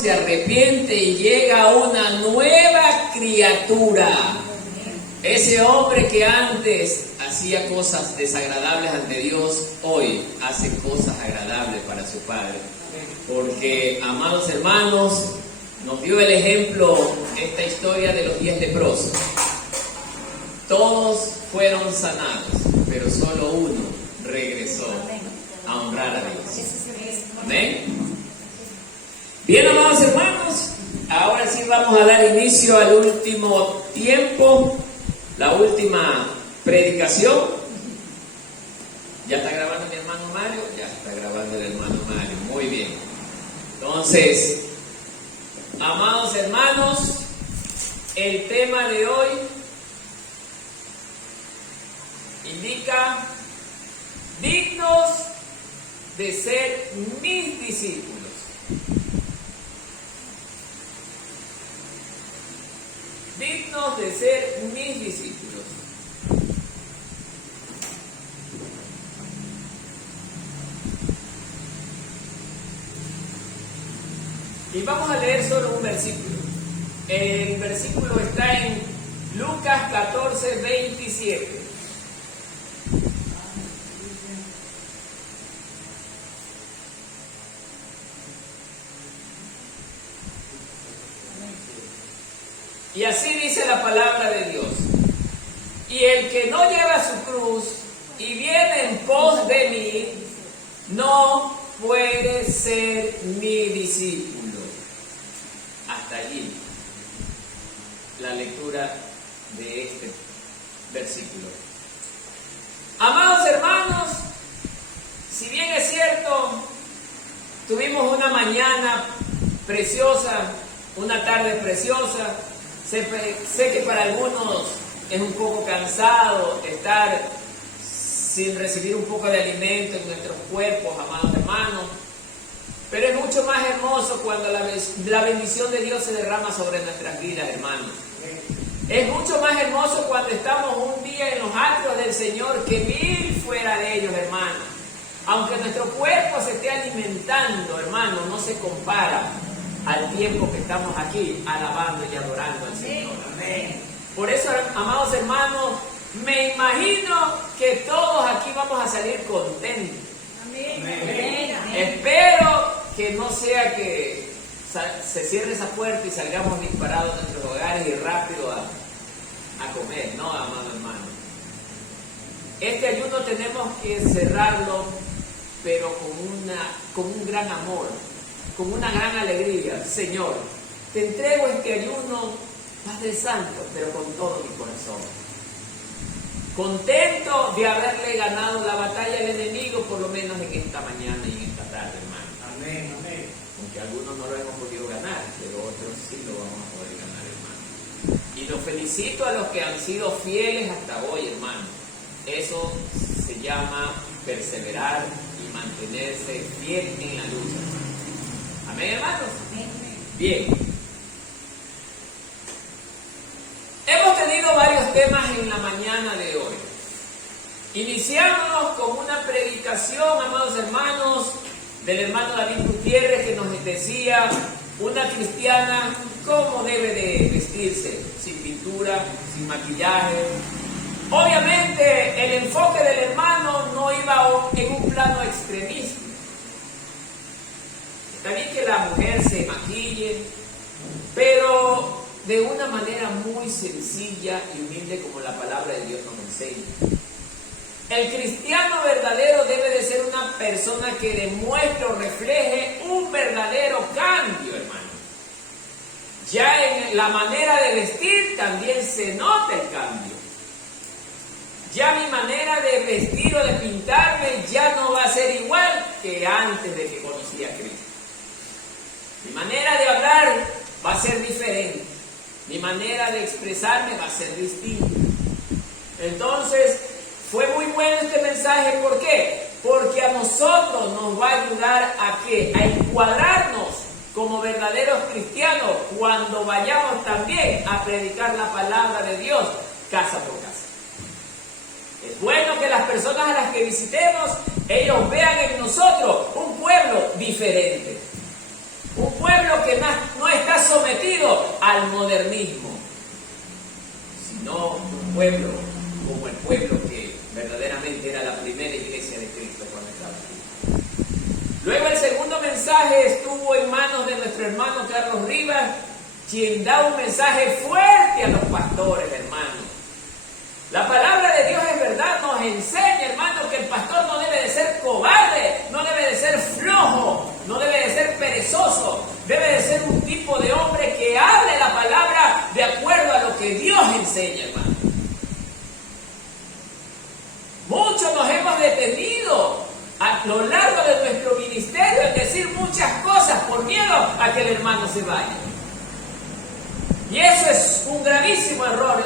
se arrepiente y llega a una nueva criatura. Ese hombre que antes hacía cosas desagradables ante Dios, hoy hace cosas agradables para su Padre. Porque, amados hermanos, nos dio el ejemplo esta historia de los 10 leprosos. Todos fueron sanados, pero solo uno regresó a honrar a Dios. Amén. Bien, amados hermanos, ahora sí vamos a dar inicio al último tiempo, la última predicación. ¿Ya está grabando mi hermano Mario? Ya está grabando el hermano Mario. Muy bien. Entonces, amados hermanos, el tema de hoy indica: dignos de ser mis discípulos. Dignos de ser mis discípulos. Y vamos a leer solo un versículo. El versículo está en Lucas 14, 27. Y así dice la palabra de Dios: y el que no lleva su cruz y viene en pos de mí, no puede ser mi discípulo. Hasta allí la lectura de este versículo. Amados hermanos, si bien es cierto, tuvimos una mañana preciosa, una tarde preciosa. Sé que para algunos es un poco cansado estar sin recibir un poco de alimento en nuestros cuerpos, amados hermanos, pero es mucho más hermoso cuando la bendición de Dios se derrama sobre nuestras vidas, hermanos. Es mucho más hermoso cuando estamos un día en los atrios del Señor que 1000 fuera de ellos, hermanos. Aunque nuestro cuerpo se esté alimentando, hermanos, no se compara al tiempo que estamos aquí alabando y adorando al Señor. Amén. Por eso, amados hermanos, me imagino que todos aquí vamos a salir contentos. Amén. Amén. Espero que no sea que se cierre esa puerta y salgamos disparados de nuestros hogares y rápido a comer, ¿no, amado hermano? Este ayuno tenemos que cerrarlo, pero con un gran amor, con una gran alegría. Señor, te entrego este ayuno, Padre Santo, pero con todo mi corazón. Contento de haberle ganado la batalla al enemigo, por lo menos en esta mañana y en esta tarde, hermano. Amén, amén. Aunque algunos no lo hemos podido ganar, pero otros sí lo vamos a poder ganar, hermano. Y los felicito a los que han sido fieles hasta hoy, hermano. Eso se llama perseverar y mantenerse fiel en la lucha. Amén, hermanos. Bien. Hemos tenido varios temas en la mañana de hoy. Iniciamos con una predicación, amados hermanos, del hermano David Gutiérrez, que nos decía: una cristiana, ¿cómo debe de vestirse? Sin pintura, sin maquillaje. Obviamente, el enfoque del hermano no iba en un plano extremista. Está bien que la mujer se maquille, pero de una manera muy sencilla y humilde, como la palabra de Dios nos enseña. El cristiano verdadero debe de ser una persona que demuestre o refleje un verdadero cambio, hermano. Ya en la manera de vestir también se nota el cambio. Ya mi manera de vestir o de pintarme ya no va a ser igual que antes de que conocí a Cristo. Mi manera de hablar va a ser diferente. Mi manera de expresarme va a ser distinta. Entonces, fue muy bueno este mensaje. ¿Por qué? Porque a nosotros nos va a ayudar ¿a qué? A encuadrarnos como verdaderos cristianos cuando vayamos también a predicar la palabra de Dios casa por casa. Es bueno que las personas a las que visitemos, ellos vean en nosotros un pueblo diferente. Un pueblo que más al modernismo, sino un pueblo como el pueblo que verdaderamente era la primera iglesia de Cristo cuando estaba aquí. Luego el segundo mensaje estuvo en manos de nuestro hermano Carlos Rivas, quien da un mensaje fuerte a los pastores, hermanos. La palabra de Dios es verdad, nos enseña, hermano, que el pastor no debe de ser cobarde, no debe de ser flojo, no debe de ser perezoso, debe de ser un tipo de hombre que hable la palabra de acuerdo a lo que Dios enseña, hermano. Muchos nos hemos detenido a lo largo de nuestro ministerio en decir muchas cosas por miedo a que el hermano se vaya. Y eso es un gravísimo error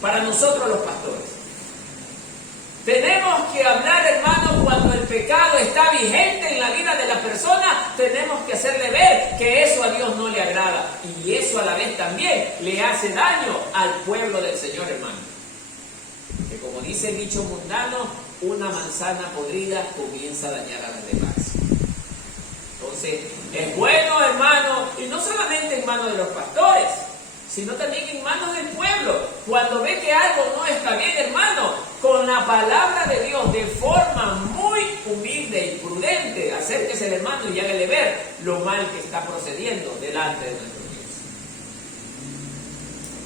para nosotros los pastores. Tenemos que hablar, hermano, cuando el pecado está vigente en la vida de la persona, tenemos que hacerle ver que eso a Dios no le agrada. Y eso a la vez también le hace daño al pueblo del Señor, hermano. Que como dice el dicho mundano, una manzana podrida comienza a dañar a las demás. Entonces, es bueno, hermano, y no solamente en manos de los pastores, sino también en manos del pueblo. Cuando ve que algo no está bien, hermano, con la palabra de Dios, de forma muy humilde y prudente, acérquese al hermano y hágale ver lo mal que está procediendo delante de nuestro Dios.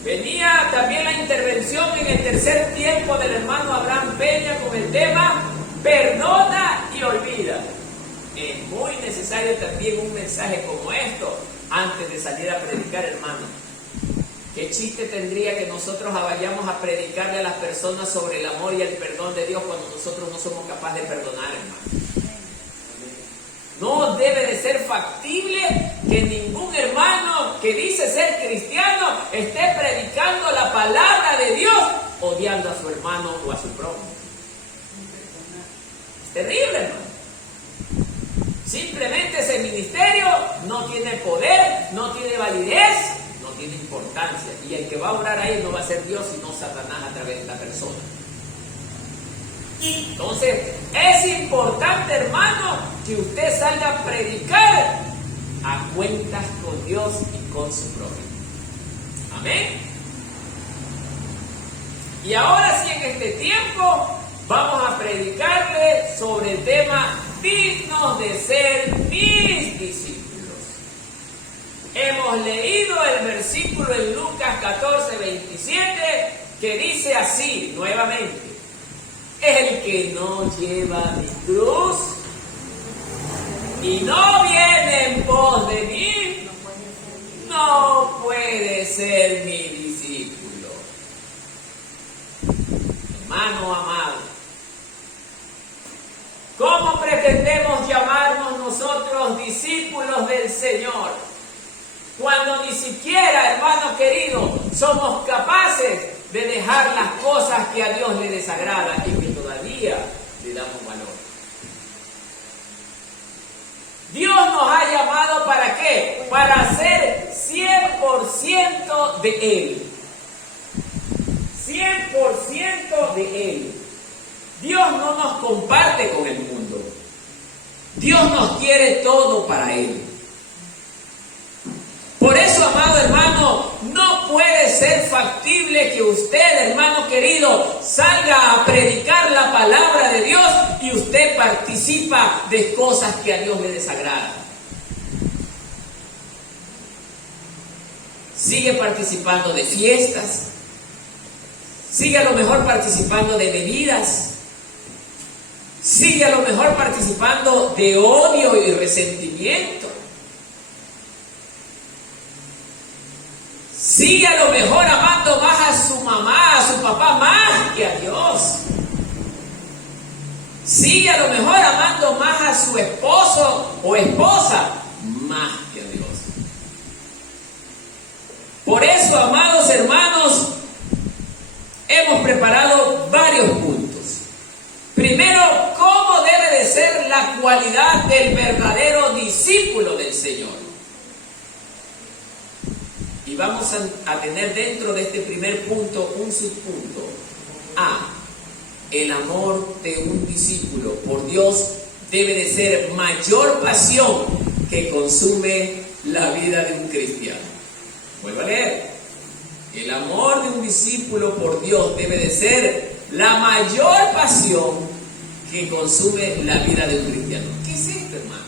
Venía también la intervención en el tercer tiempo del hermano Abraham Peña con el tema perdona y olvida. Es muy necesario también un mensaje como esto antes de salir a predicar, hermano. ¿Qué chiste tendría que nosotros vayamos a predicarle a las personas sobre el amor y el perdón de Dios cuando nosotros no somos capaces de perdonar, hermano? No debe de ser factible que ningún hermano que dice ser cristiano esté predicando la palabra de Dios odiando a su hermano o a su prójimo. Es terrible, hermano. Simplemente ese ministerio no tiene poder, no tiene validez, no tiene importancia. Y el que va a orar ahí no va a ser Dios, sino Satanás a través de la persona. Entonces, es importante, hermano, que usted salga a predicar a cuentas con Dios y con su prójimo. Amén. Y ahora sí, en este tiempo, vamos a predicarle sobre el tema dignos de ser mis discípulos. Hemos leído el versículo en Lucas 14:27 que dice así nuevamente: el que no lleva mi cruz y no viene en pos de mí, no puede ser mi discípulo. Hermano amado, ¿cómo pretendemos llamarnos nosotros discípulos del Señor cuando ni siquiera, hermano querido, somos capaces de dejar las cosas que a Dios le desagradan y que todavía le damos valor? Dios nos ha llamado ¿para qué? Para ser 100% de Él. 100% de Él. Dios no nos comparte con el mundo. Dios nos quiere todo para Él. Por eso, amado hermano, no puede ser factible que usted, hermano querido, salga a predicar la palabra de Dios y usted participa de cosas que a Dios le desagradan. Sigue participando de fiestas, sigue a lo mejor participando de bebidas, sigue a lo mejor participando de odio y resentimiento. Sigue a lo mejor amando más a su mamá, a su papá, más que a Dios. Sigue a lo mejor amando más a su esposo o esposa, más que a Dios. Por eso, amados hermanos, hemos preparado varios puntos. Primero, ¿cómo debe de ser la cualidad del verdadero discípulo del Señor? Y vamos a tener dentro de este primer punto un subpunto. A. El amor de un discípulo por Dios debe de ser mayor pasión que consume la vida de un cristiano. Vuelvo a leer. El amor de un discípulo por Dios debe de ser la mayor pasión que consume la vida de un cristiano. ¿Qué es esto, hermano?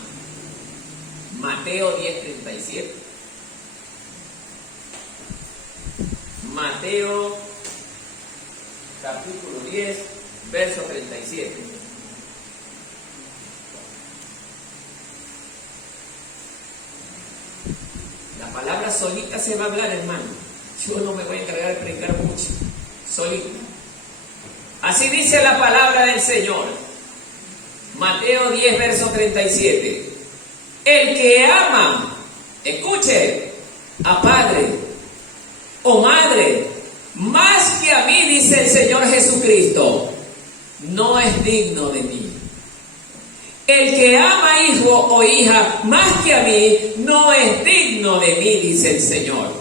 Mateo 10:37. Mateo capítulo 10, verso 37. La palabra solita se va a hablar, hermano. Yo no me voy a encargar de predicar mucho. Solita. Así dice la palabra del Señor. Mateo 10, verso 37. El que ama, escuche, a padre o madre, más que a mí, dice el Señor Jesucristo, no es digno de mí. El que ama a hijo o hija más que a mí, no es digno de mí, dice el Señor.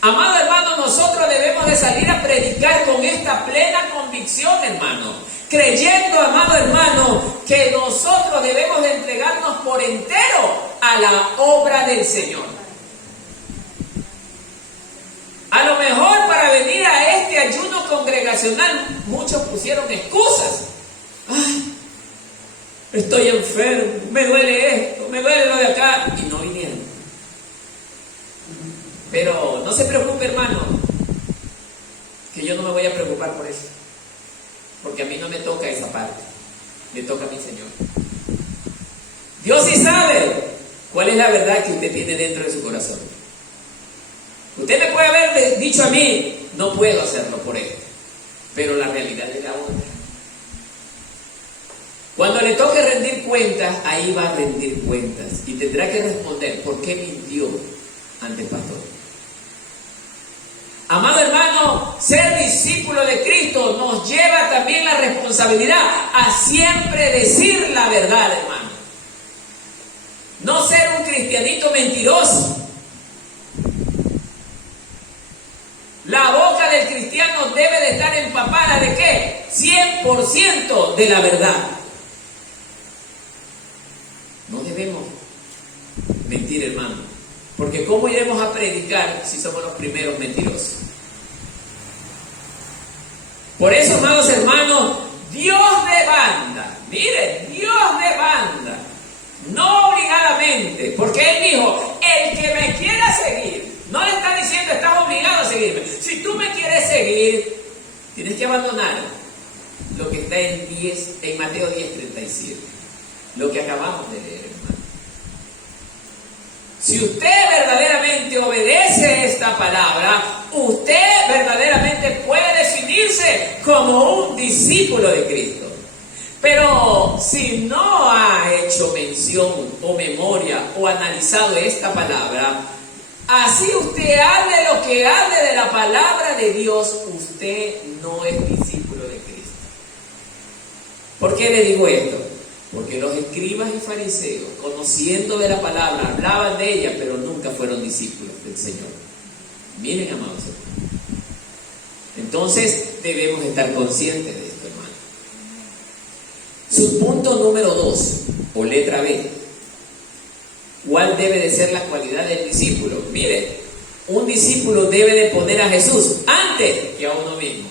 Amado hermano, nosotros debemos de salir a predicar con esta plena convicción, hermano. Creyendo, amado hermano, que nosotros debemos de entregarnos por entero a la obra del Señor. A lo mejor para venir a este ayuno congregacional, muchos pusieron excusas. Ay, estoy enfermo, me duele esto, me duele lo de acá, y no vinieron. Pero no se preocupe, hermano, que yo no me voy a preocupar por eso, porque a mí no me toca esa parte, me toca a mi Señor. Dios sí sabe cuál es la verdad que usted tiene dentro de su corazón. Usted me puede haber dicho a mí, no puedo hacerlo por él, pero la realidad es la otra. Cuando le toque rendir cuentas, ahí va a rendir cuentas y tendrá que responder por qué mintió ante el pastor. Amado hermano, ser discípulo de Cristo nos lleva también la responsabilidad a siempre decir la verdad, hermano. No ser un cristianito mentiroso. La boca del cristiano debe de estar empapada ¿de qué? 100% de la verdad. No debemos mentir, hermano, porque ¿cómo iremos a predicar si somos los primeros mentirosos? Por eso, amados hermanos, Dios demanda, miren, Dios demanda, no obligadamente, porque Él dijo, el que me quiera seguir, no le está diciendo estás obligado a seguirme. Si tú me quieres seguir, tienes que abandonar lo que está en Mateo 10:37, lo que acabamos de leer, hermano. Si usted verdaderamente obedece esta palabra, usted verdaderamente puede definirse como un discípulo de Cristo. Pero si no ha hecho mención o memoria o analizado esta palabra, así usted hable lo que hable de la palabra de Dios, usted no es discípulo de Cristo. ¿Por qué le digo esto? Porque los escribas y fariseos, conociendo de la palabra, hablaban de ella, pero nunca fueron discípulos del Señor. Miren, amados hermanos. Entonces debemos estar conscientes de esto, hermano. Subpunto número 2, o letra B. ¿Cuál debe de ser la cualidad del discípulo? Mire, un discípulo debe de poner a Jesús antes que a uno mismo.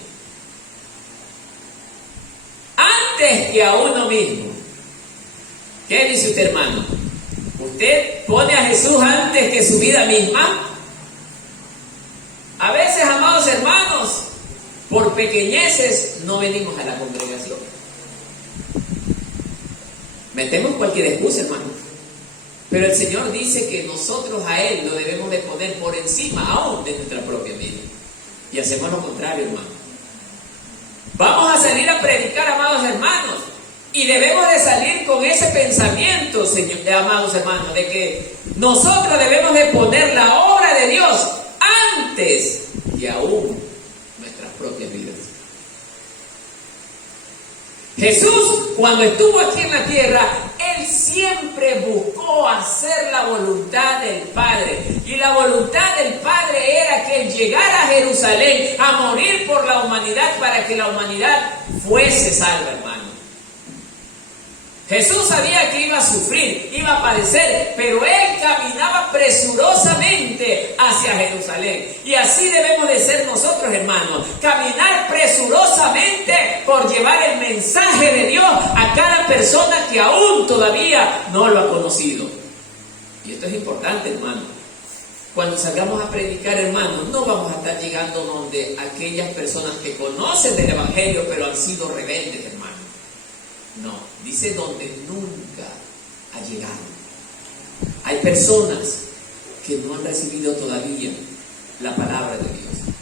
Antes que a uno mismo. ¿Qué dice usted, hermano? ¿Usted pone a Jesús antes que su vida misma? A veces, amados hermanos, por pequeñeces no venimos a la congregación. Metemos cualquier excusa, hermano. Pero el Señor dice que nosotros a Él lo debemos de poner por encima aún de nuestra propia vida. Y hacemos lo contrario, hermano. Vamos a salir a predicar, amados hermanos. Y debemos de salir con ese pensamiento, amados hermanos, de que nosotros debemos de poner la obra de Dios antes que aún nuestras propias vidas. Jesús, cuando estuvo aquí en la tierra, Él siempre buscó hacer la voluntad del Padre. Y la voluntad del Padre era que Él llegara a Jerusalén a morir por la humanidad para que la humanidad fuese salva, hermano. Jesús sabía que iba a sufrir, iba a padecer, pero Él caminaba presurosamente hacia Jerusalén. Y así debemos de ser nosotros, hermanos. Caminar presurosamente por llevar el mensaje de Dios a cada persona que aún todavía no lo ha conocido. Y esto es importante, hermano. Cuando salgamos a predicar, hermanos, no vamos a estar llegando donde aquellas personas que conocen del Evangelio pero han sido rebeldes, hermanos. No, dice donde nunca ha llegado. Hay personas que no han recibido todavía la palabra de Dios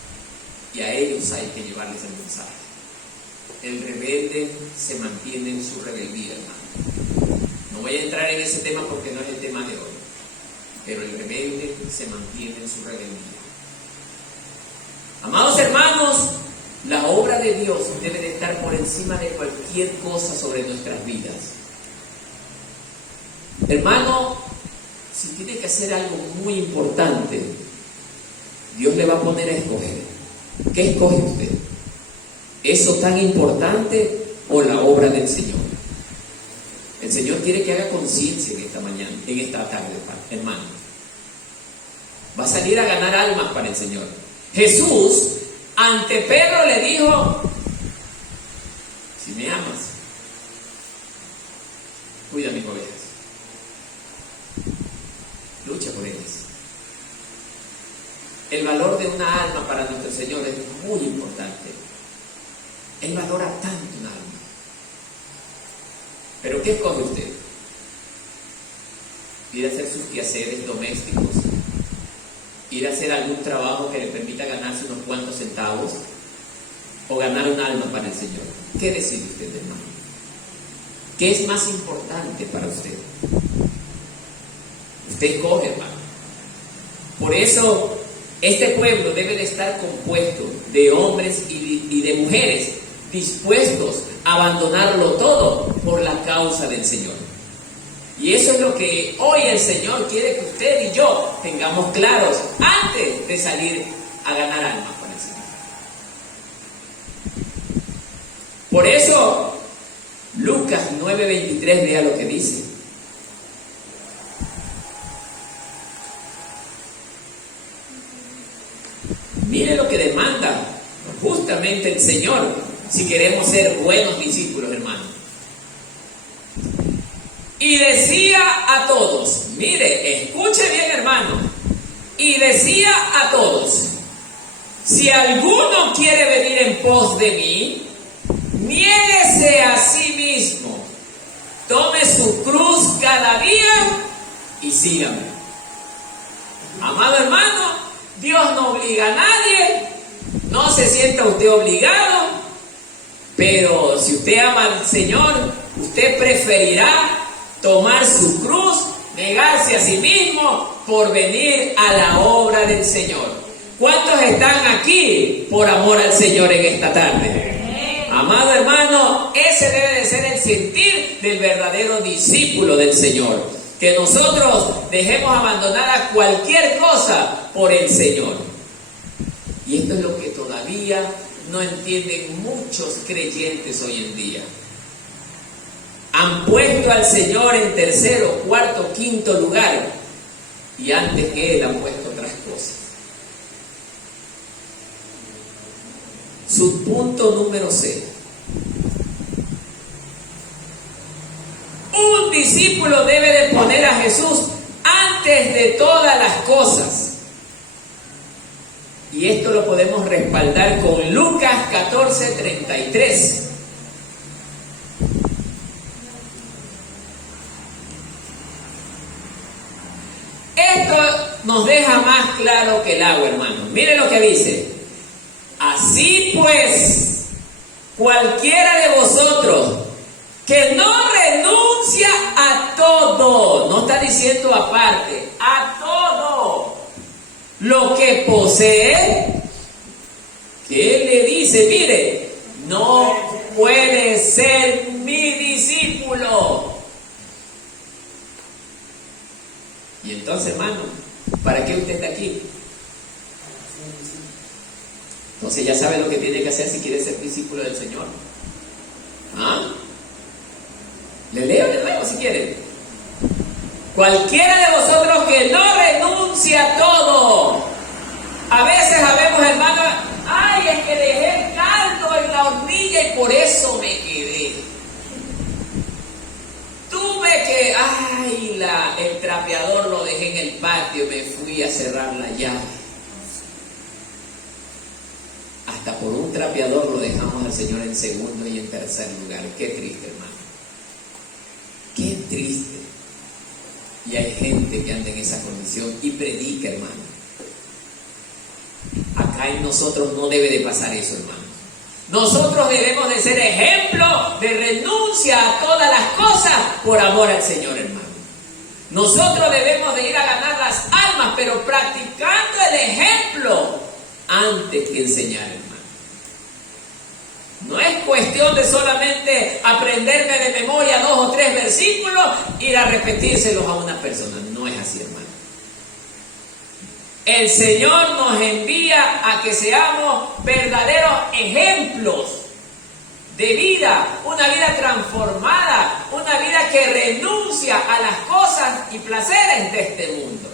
y a ellos hay que llevarles el mensaje. El rebelde se mantiene en su rebeldía, hermano. No voy a entrar en ese tema porque no es el tema de hoy. Pero el rebelde se mantiene en su rebeldía. Amados hermanos, la obra de Dios debe de estar por encima de cualquier cosa sobre nuestras vidas. Hermano, si tiene que hacer algo muy importante, Dios le va a poner a escoger. ¿Qué escoge usted? ¿Eso tan importante o la obra del Señor? El Señor quiere que haga conciencia en esta mañana, en esta tarde, hermano. Va a salir a ganar almas para el Señor. Jesús ante Pedro le dijo: si me amas, cuida mis ovejas, lucha por ellas. El valor de una alma para nuestro Señor es muy importante. Él valora tanto una alma. Pero ¿qué escoge usted? ¿Ir a hacer sus quehaceres domésticos? ¿Ir a hacer algún trabajo que le permita ganarse unos cuantos centavos? ¿O ganar un alma para el Señor? ¿Qué decide usted, hermano? ¿Qué es más importante para usted? Usted escoge, hermano. Por eso, este pueblo debe de estar compuesto de hombres y de mujeres dispuestos a abandonarlo todo por la causa del Señor. Y eso es lo que hoy el Señor quiere que usted y yo tengamos claros antes de salir a ganar almas para el Señor. Por eso, Lucas 9:23, vea lo que dice. Mire lo que demanda justamente el Señor si queremos ser buenos discípulos, hermanos. Y decía a todos, mire, escuche bien, hermano, y decía a todos: si alguno quiere venir en pos de mí, niéguese a sí mismo, tome su cruz cada día y sígame. Amado hermano, Dios no obliga a nadie, no se sienta usted obligado, pero si usted ama al Señor, usted preferirá tomar su cruz, negarse a sí mismo por venir a la obra del Señor. ¿Cuántos están aquí por amor al Señor en esta tarde? Amado hermano, ese debe de ser el sentir del verdadero discípulo del Señor. Que nosotros dejemos abandonar a cualquier cosa por el Señor. Y esto es lo que todavía no entienden muchos creyentes hoy en día. Han puesto al Señor en tercero, cuarto, quinto lugar, y antes que Él han puesto otras cosas. Subpunto número 6. Un discípulo debe de poner a Jesús antes de todas las cosas. Y esto lo podemos respaldar con Lucas 14:33. Esto nos deja más claro que el agua, hermano. Miren lo que dice. Así pues, cualquiera de vosotros que no renuncia a todo, no está diciendo aparte, a todo lo que posee, que él le dice, mire, no puede ser mi discípulo. Y entonces, hermano, ¿para qué usted está aquí? Entonces ya sabe lo que tiene que hacer si quiere ser discípulo del Señor. ¿Ah? Le leo de nuevo si quiere. Cualquiera de vosotros que no renuncia a todo por eso me quedé. Tuve que, el trapeador lo dejé en el patio, me fui a cerrar la llave. Hasta por un trapeador lo dejamos al Señor en segundo y en tercer lugar. Qué triste, hermano. Qué triste. Y hay gente que anda en esa condición y predica, hermano. Acá en nosotros no debe de pasar eso, hermano. Nosotros debemos de ser ejemplo de renuncia a todas las cosas por amor al Señor, hermano. Nosotros debemos de ir a ganar las almas, pero practicando el ejemplo antes que enseñar, hermano. No es cuestión de solamente aprenderme de memoria 2 o 3 versículos y ir a repetírselos a una persona. No es así, hermano. El Señor nos envía a que seamos verdaderos ejemplos de vida, una vida transformada, una vida que renuncia a las cosas y placeres de este mundo.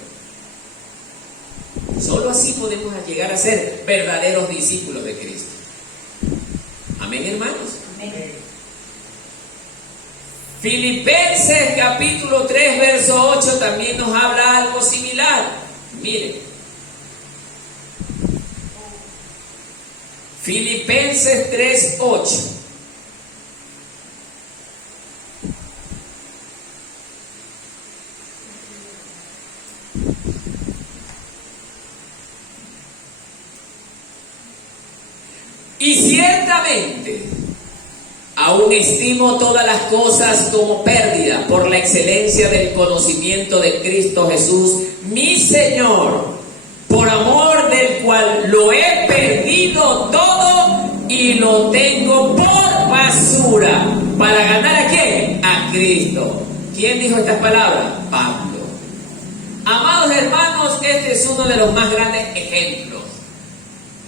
Solo así podemos llegar a ser verdaderos discípulos de Cristo. Amén, hermanos. Amén. Filipenses capítulo 3, verso 8 también nos habla algo similar. Miren. Filipenses 3, 8. Y ciertamente, aún estimo todas las cosas como pérdida por la excelencia del conocimiento de Cristo Jesús, mi Señor, por amor del cual lo he perdido todo y lo tengo por basura. ¿Para ganar a quién? A Cristo. ¿Quién dijo estas palabras? Pablo. Amados hermanos, este es uno de los más grandes ejemplos.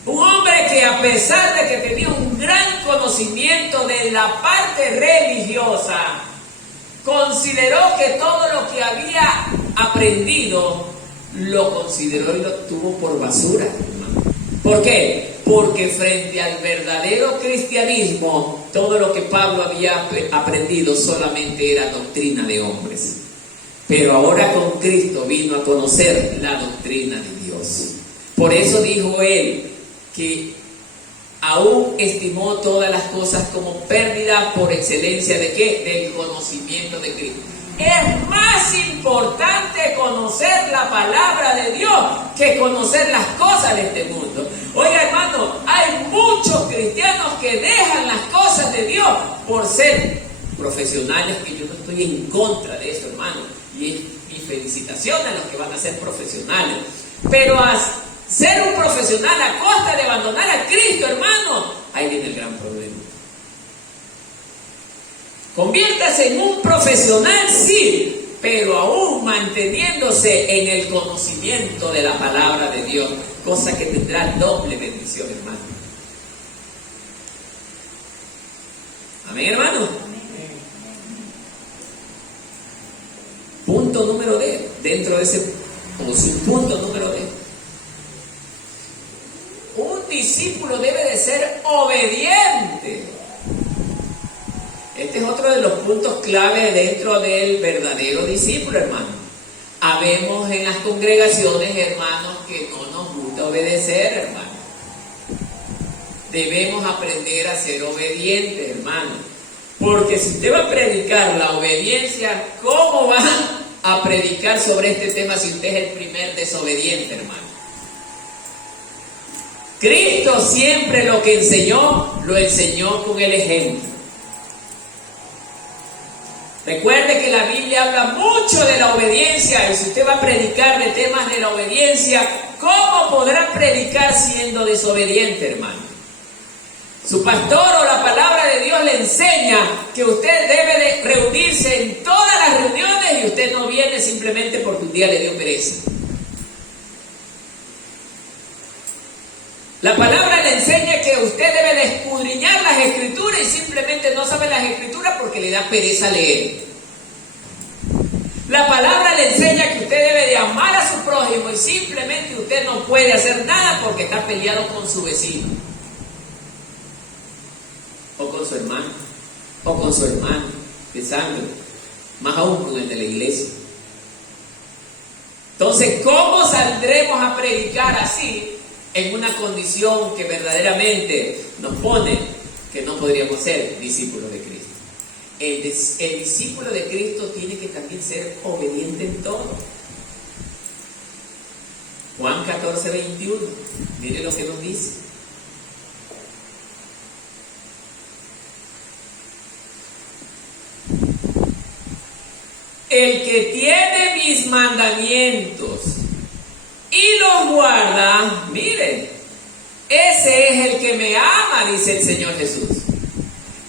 Un hombre que a pesar de que tenía un gran conocimiento de la parte religiosa, consideró que todo lo que había aprendido lo consideró y lo tuvo por basura. ¿Por qué? Porque frente al verdadero cristianismo, todo lo que Pablo había aprendido solamente era doctrina de hombres. Pero ahora con Cristo vino a conocer la doctrina de Dios. Por eso dijo él que aún estimó todas las cosas como pérdida por excelencia ¿de qué? Del conocimiento de Cristo. Es más importante conocer la palabra de Dios que conocer las cosas de este mundo. Oiga, hermano, hay muchos cristianos que dejan las cosas de Dios por ser profesionales, que yo no estoy en contra de eso, hermano. Y mi felicitación a los que van a ser profesionales. Pero ser un profesional a costa de abandonar a Cristo, hermano, ahí viene el gran problema. Conviértase en un profesional, sí, pero aún manteniéndose en el conocimiento de la palabra de Dios, cosa que tendrá doble bendición, hermano. Amén, hermano. Punto número D, dentro de ese, o subpunto número D. Un discípulo debe de ser obediente. Este es otro de los puntos clave dentro del verdadero discípulo, hermano. Habemos en las congregaciones, hermanos, que no nos gusta obedecer, hermano. Debemos aprender a ser obedientes, hermano. Porque si usted va a predicar la obediencia, ¿cómo va a predicar sobre este tema si usted es el primer desobediente, hermano? Cristo siempre lo que enseñó, lo enseñó con el ejemplo. Recuerde que la Biblia habla mucho de la obediencia, y si usted va a predicar de temas de la obediencia, ¿cómo podrá predicar siendo desobediente, hermano? Su pastor o la palabra de Dios le enseña que usted debe de reunirse en todas las reuniones y usted no viene simplemente porque un día le dio pereza. La palabra le enseña que usted debe de escudriñar las escrituras y simplemente no sabe las escrituras porque le da pereza leer. La palabra le enseña que usted debe de amar a su prójimo y simplemente usted no puede hacer nada porque está peleado con su vecino o con con su hermano o con su hermano de sangre, más aún con el de la iglesia. Entonces, ¿cómo saldremos a predicar así en una condición que verdaderamente nos pone que no podríamos ser discípulos de Cristo? El discípulo de Cristo tiene que también ser obediente en todo. Juan 14, 21, mire lo que nos dice. El que tiene mis mandamientos y los guarda, mire, ese es el que me ama, dice el Señor Jesús.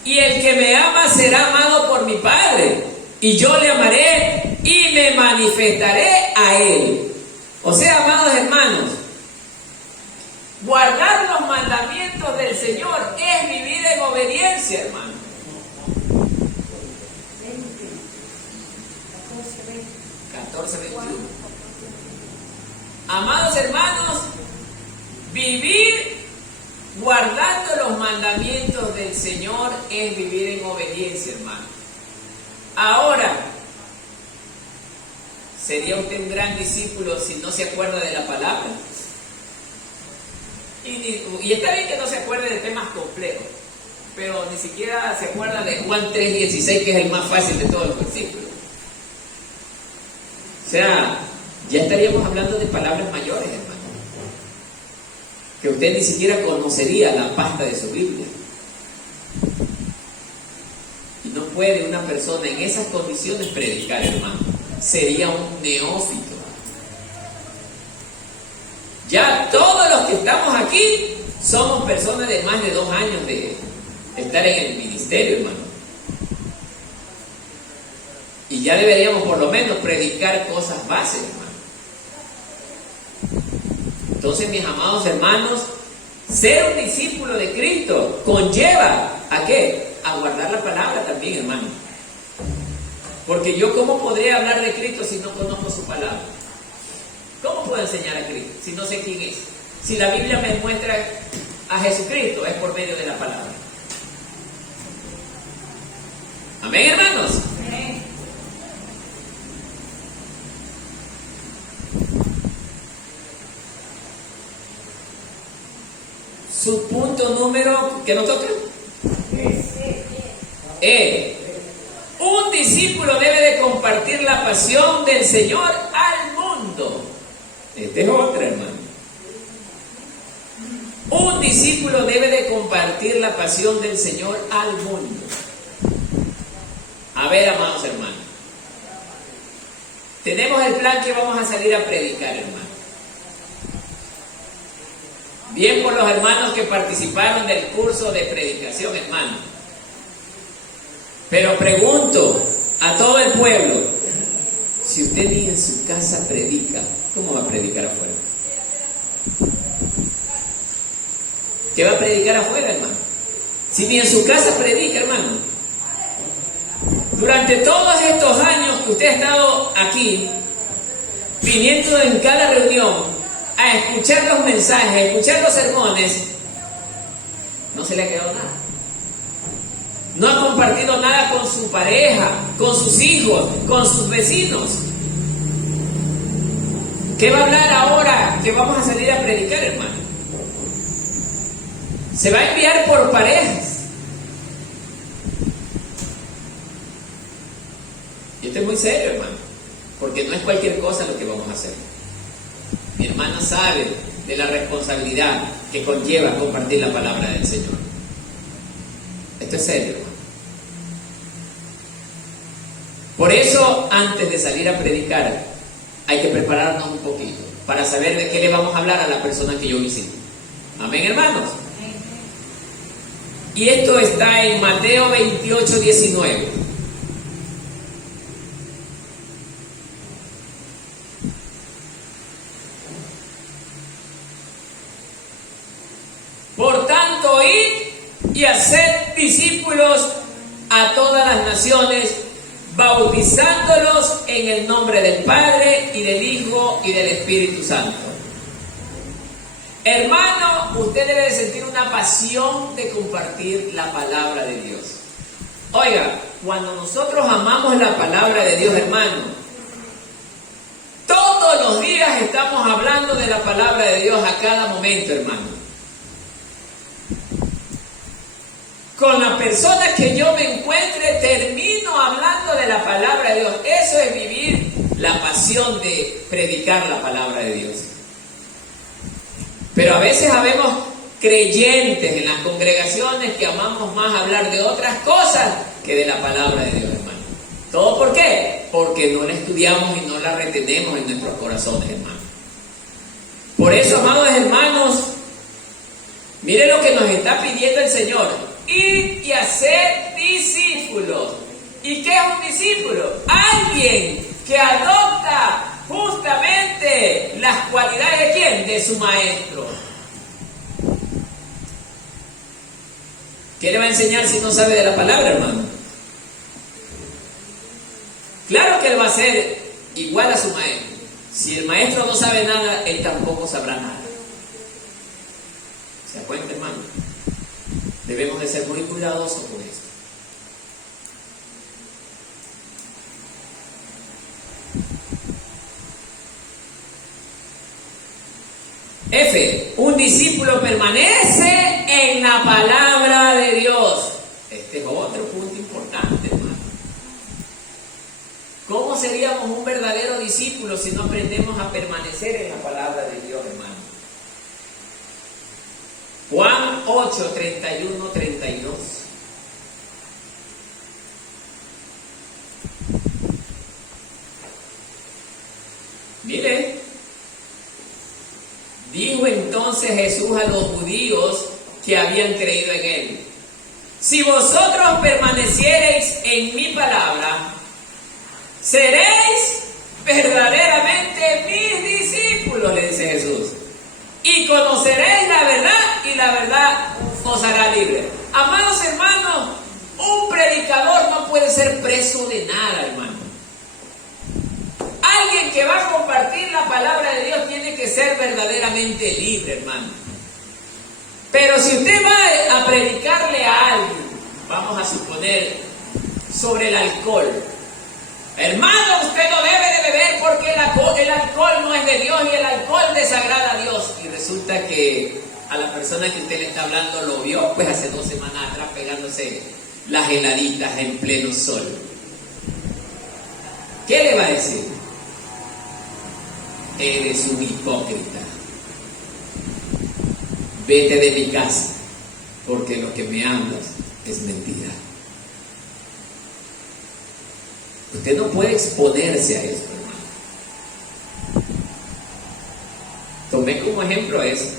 Y el que me ama será amado por mi Padre, y yo le amaré y me manifestaré a él. O sea, amados hermanos, guardar los mandamientos del Señor es vivir en obediencia, hermano. 14, 21. Amados hermanos, vivir guardando los mandamientos del Señor es vivir en obediencia, hermano. Ahora, ¿sería usted un gran discípulo si no se acuerda de la palabra? Y está bien que no se acuerde de temas complejos, pero ni siquiera se acuerda de Juan 3:16, que es el más fácil de todos los versículos. O sea, ya estaríamos hablando de palabras mayores, hermano, que usted ni siquiera conocería la pasta de su Biblia. Y no puede una persona en esas condiciones predicar, hermano. Sería un neófito. Ya todos los que estamos aquí somos personas de más de 2 años de estar en el ministerio, hermano. Y ya deberíamos por lo menos predicar cosas básicas, hermano. Entonces, mis amados hermanos, ser un discípulo de Cristo conlleva ¿a qué? A guardar la palabra también, hermano. Porque yo, ¿cómo podré hablar de Cristo si no conozco su palabra? ¿Cómo puedo enseñar a Cristo si no sé quién es? Si la Biblia me muestra a Jesucristo, es por medio de la palabra. Amén, hermanos. Amén. Su punto número, ¿qué nos toca? Un discípulo debe de compartir la pasión del Señor al mundo. Este es otro, hermano. Un discípulo debe de compartir la pasión del Señor al mundo. A ver, amados hermanos, tenemos el plan que vamos a salir a predicar, hermano. Bien por los hermanos que participaron del curso de predicación, hermano. Pero pregunto a todo el pueblo, si usted ni en su casa predica, ¿cómo va a predicar afuera? ¿Qué va a predicar afuera, hermano? Si ni en su casa predica, hermano. Durante todos estos años que usted ha estado aquí, viniendo en cada reunión, a escuchar los mensajes, a escuchar los sermones, no se le ha quedado nada. No ha compartido nada con su pareja, con sus hijos, con sus vecinos. ¿Qué va a hablar ahora que vamos a salir a predicar, hermano? Se va a enviar por parejas. Y esto es muy serio, hermano, porque no es cualquier cosa lo que vamos a hacer. Mi hermana sabe de la responsabilidad que conlleva compartir la palabra del Señor. Esto es serio, hermano. Por eso, antes de salir a predicar, hay que prepararnos un poquito para saber de qué le vamos a hablar a la persona que yo visito. Amén, hermanos. Y esto está en Mateo 28, 19. Por tanto, id y haced discípulos a todas las naciones, bautizándolos en el nombre del Padre y del Hijo y del Espíritu Santo, Hermano, usted debe de sentir una pasión de compartir la palabra de Dios. Oiga, cuando nosotros amamos la palabra de Dios, hermano, todos los días estamos hablando de la palabra de Dios a cada momento, hermano. Con la persona que yo me encuentre, termino hablando de la palabra de Dios. Eso es vivir la pasión de predicar la palabra de Dios. Pero a veces habemos creyentes en las congregaciones que amamos más hablar de otras cosas que de la palabra de Dios, hermano. ¿Todo por qué? Porque no la estudiamos y no la retenemos en nuestros corazones, hermano. Por eso, amados hermanos, miren lo que nos está pidiendo el Señor. Ir y hacer discípulos. ¿Y qué es un discípulo? Alguien que adopta justamente las cualidades de ¿quién? De su maestro. ¿Qué le va a enseñar si no sabe de la palabra, hermano? Claro que él va a ser igual a su maestro. Si el maestro no sabe nada, él tampoco sabrá nada. ¿Se da cuenta, hermano? Debemos de ser muy cuidadosos con esto. F. Un discípulo permanece en la palabra de Dios. Este es otro punto importante, hermano. ¿Cómo seríamos un verdadero discípulo si no aprendemos a permanecer en la palabra de Dios, hermano? Juan 8, 31, 32. Mire, dijo entonces Jesús a los judíos que habían creído en él: si vosotros permaneciereis en mi palabra, seréis verdaderamente mis discípulos, le dice Jesús, y conoceréis la verdad, y la verdad os hará libre. Amados hermanos, un predicador no puede ser preso de nada, hermano. Alguien que va a compartir la palabra de Dios tiene que ser verdaderamente libre, hermano. Pero si usted va a predicarle a alguien, vamos a suponer, sobre el alcohol: hermano, usted no debe de beber porque el alcohol no es de Dios y el alcohol desagrada a Dios. Y resulta que a la persona que usted le está hablando lo vio pues hace 2 semanas atrás pegándose las heladitas en pleno sol. ¿Qué le va a decir? Eres un hipócrita. Vete de mi casa, porque lo que me hablas es mentira. Usted no puede exponerse a eso, hermano. Tomé como ejemplo eso.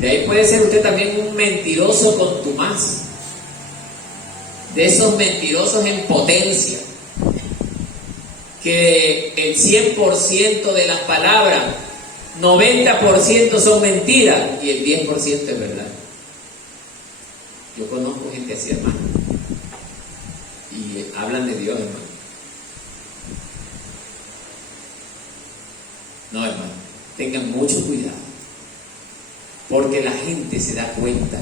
De ahí puede ser usted también un mentiroso contumaz. De esos mentirosos en potencia, que el 100% de las palabras, 90% son mentiras y el 10% es verdad. Yo conozco gente así, hermano, y hablan de Dios, hermano. No, hermano, tengan mucho cuidado, porque la gente se da cuenta.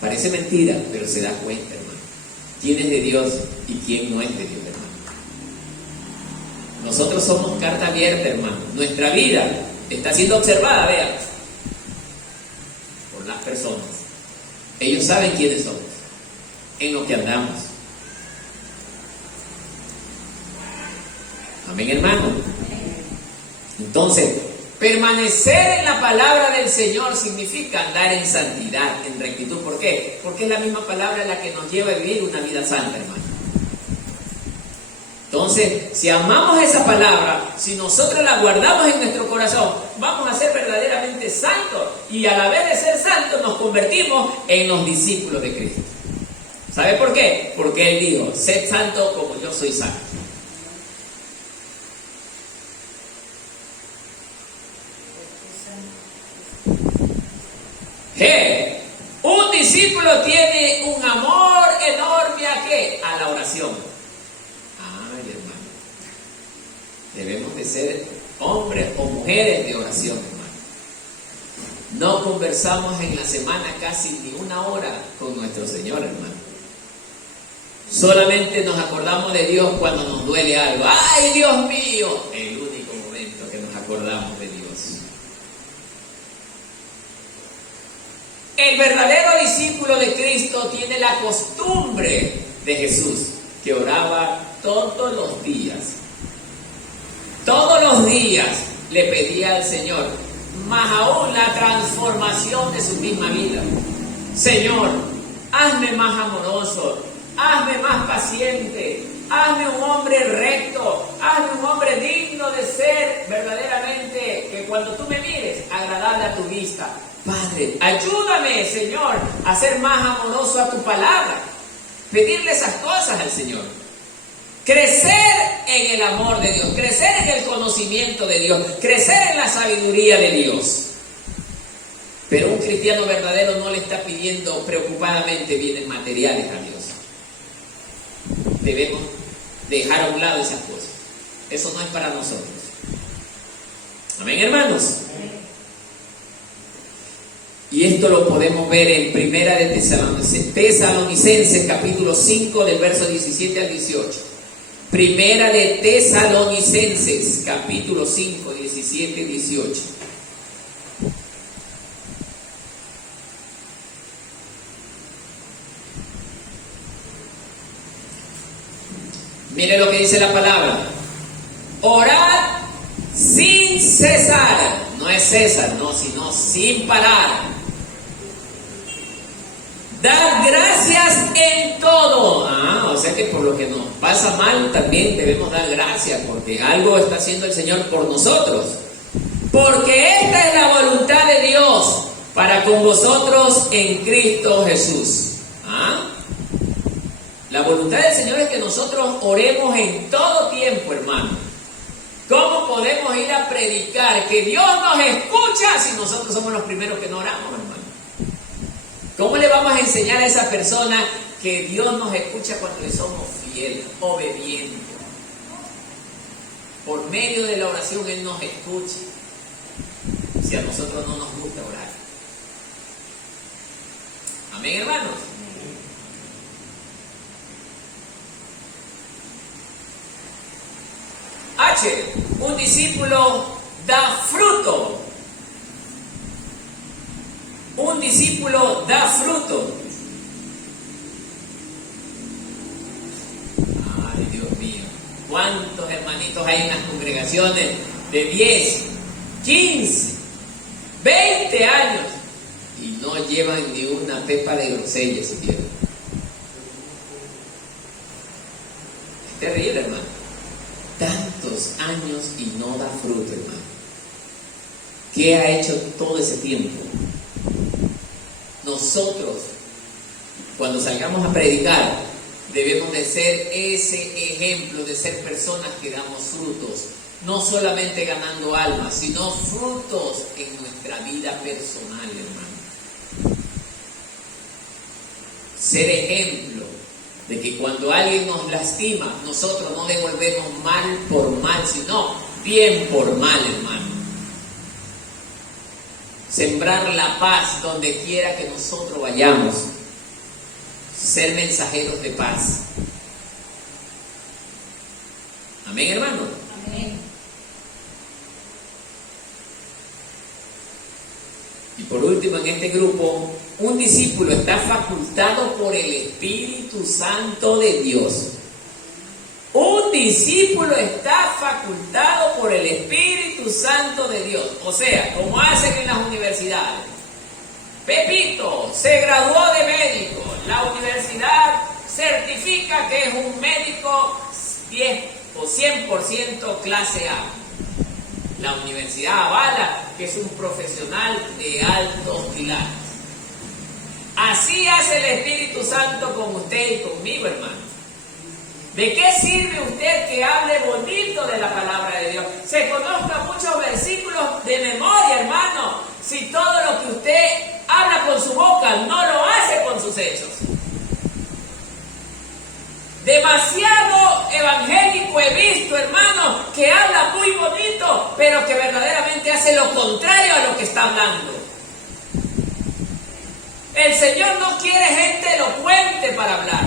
Parece mentira, pero se da cuenta, hermano, quién es de Dios y quién no es de Dios, hermano. Nosotros somos carta abierta, hermano. Nuestra vida está siendo observada, vean, por las personas. Ellos saben quiénes somos, en lo que andamos. Amén, hermano. Entonces, permanecer en la palabra del Señor significa andar en santidad, en rectitud. ¿Por qué? Porque es la misma palabra la que nos lleva a vivir una vida santa, hermano. Entonces, si amamos esa palabra, si nosotros la guardamos en nuestro corazón, vamos a ser verdaderamente santos, y a la vez de ser santos nos convertimos en los discípulos de Cristo. ¿Sabe por qué? Porque Él dijo: sed santo como yo soy santo. Un discípulo tiene un amor enorme ¿a qué? A la oración. Ay, hermano, debemos de ser hombres o mujeres de oración, hermano. No conversamos en la semana casi ni una hora con nuestro Señor, hermano. Solamente nos acordamos de Dios cuando nos duele algo. ¡Ay, Dios mío! El único momento que nos acordamos de Dios. El verdadero discípulo de Cristo tiene la costumbre de Jesús, que oraba todos los días. Todos los días le pedía al Señor, más aún la transformación de su misma vida. Señor, hazme más amoroso, hazme más paciente, hazme un hombre recto, hazme un hombre digno de ser verdaderamente, que cuando tú me mires, agradable a tu vista. Padre, ayúdame, Señor, a ser más amoroso a tu palabra. Pedirle esas cosas al Señor. Crecer en el amor de Dios, crecer en el conocimiento de Dios, crecer en la sabiduría de Dios. Pero un cristiano verdadero no le está pidiendo preocupadamente bienes materiales a Dios. Debemos dejar a un lado esas cosas. Eso no es para nosotros. Amén, hermanos. Y esto lo podemos ver en Primera de Tesalonicenses, capítulo 5, del verso 17 al 18. Primera de Tesalonicenses, capítulo 5, 17 y 18. Mire lo que dice la palabra. Orad sin cesar. No es César, no, sino sin parar. Dar gracias en todo. O sea que por lo que nos pasa mal también debemos dar gracias, porque algo está haciendo el Señor por nosotros. Porque esta es la voluntad de Dios para con vosotros en Cristo Jesús. La voluntad del Señor es que nosotros oremos en todo tiempo, hermano. ¿Cómo podemos ir a predicar que Dios nos escucha si nosotros somos los primeros que no oramos, hermano? ¿Cómo le vamos a enseñar a esa persona que Dios nos escucha cuando le somos fieles, obedientes? Por medio de la oración Él nos escucha. Si a nosotros no nos gusta orar. Amén, hermanos. Un discípulo da fruto. Un discípulo da fruto. Ay, Dios mío. ¿Cuántos hermanitos hay en las congregaciones de 10, 15, 20 años y no llevan ni una pepa de grosella siquiera? Es terrible, hermano. Tantos años y no da fruto, hermano. ¿Qué ha hecho todo ese tiempo? Nosotros, cuando salgamos a predicar, debemos de ser ese ejemplo, de ser personas que damos frutos, no solamente ganando almas, sino frutos en nuestra vida personal, hermano. Ser ejemplo de que cuando alguien nos lastima, nosotros no devolvemos mal por mal, sino bien por mal, hermano. Sembrar la paz donde quiera que nosotros vayamos. Ser mensajeros de paz. Amén, hermano. Amén. Y por último, en este grupo, un discípulo está facultado por el Espíritu Santo de Dios. Un discípulo está facultado por el Espíritu Santo de Dios. O sea, como hacen en las universidades. Pepito se graduó de médico. La universidad certifica que es un médico 10 o 100% clase A. La universidad avala que es un profesional de altos pilares. Así hace el Espíritu Santo con usted y conmigo, hermano. ¿De qué sirve usted que hable bonito de la palabra de Dios? Se conozca muchos versículos de memoria, hermano, si todo lo que usted habla con su boca no lo hace con sus hechos. Demasiado evangélico he visto, hermano, que habla muy bonito, pero que verdaderamente hace lo contrario a lo que está hablando. El Señor no quiere gente elocuente para hablar.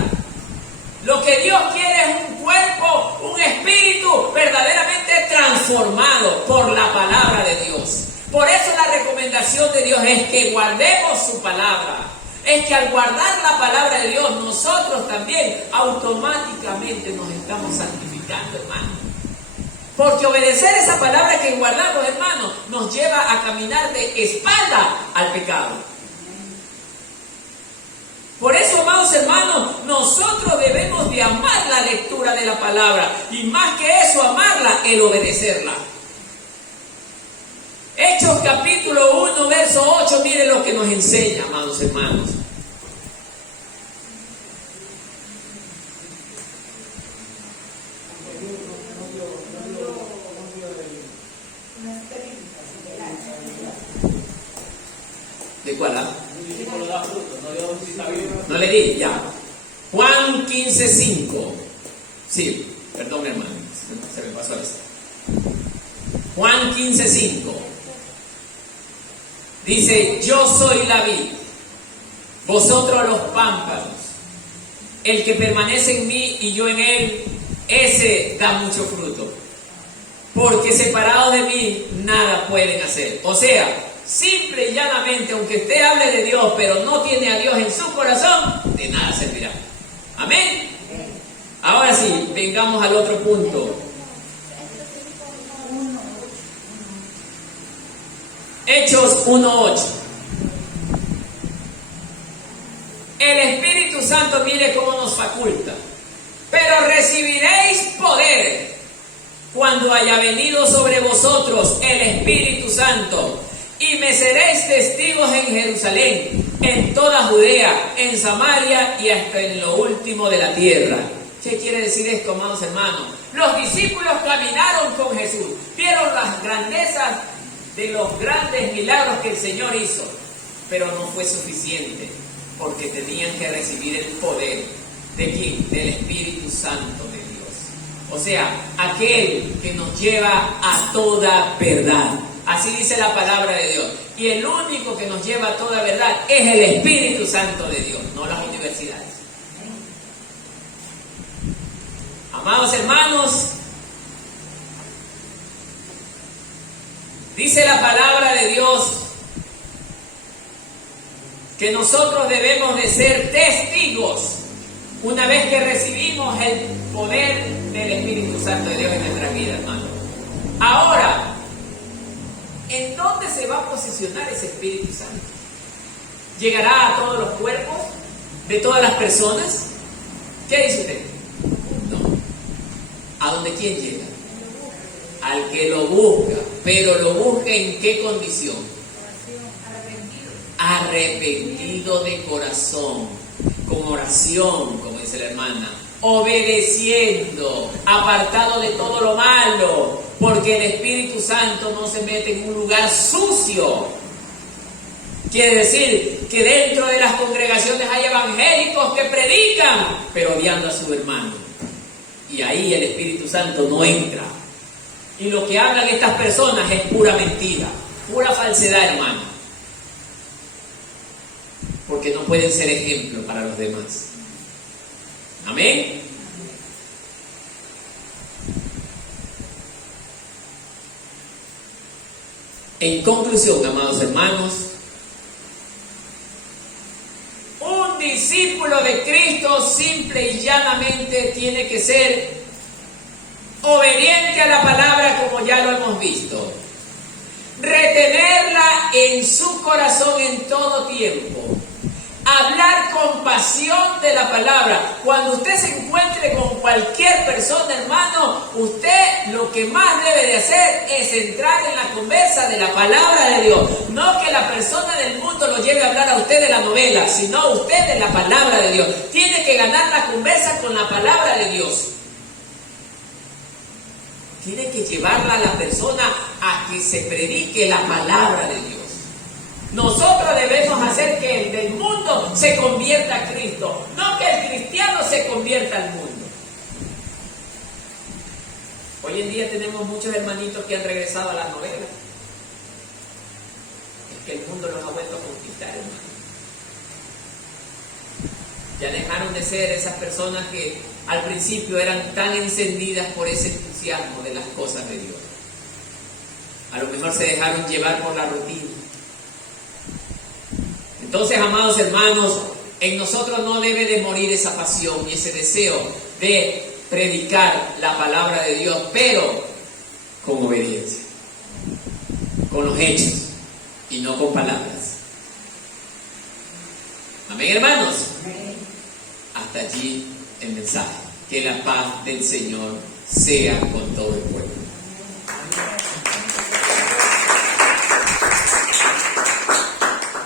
Lo que Dios quiere es un cuerpo, un espíritu verdaderamente transformado por la palabra de Dios. Por eso la recomendación de Dios es que guardemos su palabra. Es que al guardar la palabra de Dios, nosotros también automáticamente nos estamos santificando, hermano. Porque obedecer esa palabra que guardamos, hermano, nos lleva a caminar de espalda al pecado. Por eso, amados hermanos, nosotros debemos de amar la lectura de la palabra. Y más que eso, amarla, el obedecerla. Hechos capítulo 1, verso 8, miren lo que nos enseña, amados hermanos. ¿De cuál? No le di, ya. Juan 15:5. Sí, perdón, hermano, se me pasó esto. Juan 15:5. Dice: yo soy la vid, vosotros los pámpanos. El que permanece en mí y yo en él, ese da mucho fruto. Porque separados de mí, nada pueden hacer. O sea, simple y llanamente, aunque usted hable de Dios, pero no tiene a Dios en su corazón, de nada servirá. Amén. Ahora sí, vengamos al otro punto. Hechos 1:8. El Espíritu Santo, mire cómo nos faculta. Pero recibiréis poder cuando haya venido sobre vosotros el Espíritu Santo. Y me seréis testigos en Jerusalén, en toda Judea, en Samaria y hasta en lo último de la tierra. ¿Qué quiere decir esto, amados hermanos? Los discípulos caminaron con Jesús, vieron las grandezas de los grandes milagros que el Señor hizo, pero no fue suficiente, porque tenían que recibir el poder. ¿De quién? Del Espíritu Santo de Dios. O sea, aquel que nos lleva a toda verdad. Así dice la palabra de Dios. Y el único que nos lleva a toda verdad es el Espíritu Santo de Dios, no las universidades. Amados hermanos, dice la palabra de Dios que nosotros debemos de ser testigos una vez que recibimos el poder del Espíritu Santo de Dios en nuestra vida, hermano. Ahora, ¿en dónde se va a posicionar ese Espíritu Santo? ¿Llegará a todos los cuerpos de todas las personas? ¿Qué dice usted? No. ¿A dónde quién llega? Al que lo busca. Pero lo busca ¿en qué condición? Arrepentido de corazón, con oración, como dice la hermana, obedeciendo, apartado de todo lo malo, porque el Espíritu Santo no se mete en un lugar sucio. Quiere decir que dentro de las congregaciones hay evangélicos que predican, pero odiando a su hermano. Y ahí el Espíritu Santo no entra. Y lo que hablan estas personas es pura mentira, pura falsedad, hermano. Porque no pueden ser ejemplo para los demás. Amén. En conclusión, amados hermanos, un discípulo de Cristo simple y llanamente tiene que ser obediente a la palabra, como ya lo hemos visto. Retenerla en su corazón en todo tiempo. Hablar con pasión de la palabra. Cuando usted se encuentre con cualquier persona, hermano, usted lo que más debe de hacer es entrar en la conversa de la palabra de Dios. No que la persona del mundo lo lleve a hablar a usted de la novela, sino usted de la palabra de Dios. Tiene que ganar la conversa con la palabra de Dios. Tiene que llevarla a la persona a que se predique la palabra de Dios. Nosotros debemos hacer que el del mundo se convierta a Cristo, no que el cristiano se convierta al mundo. Hoy en día tenemos muchos hermanitos que han regresado a las novelas. Es que el mundo los ha vuelto a conquistar, hermano. Ya dejaron de ser esas personas que al principio eran tan encendidas por ese entusiasmo de las cosas de Dios. A lo mejor se dejaron llevar por la rutina. Entonces, amados hermanos, en nosotros no debe de morir esa pasión y ese deseo de predicar la palabra de Dios, pero con obediencia, con los hechos y no con palabras. Amén, hermanos. Hasta allí el mensaje. Que la paz del Señor sea con todo el pueblo.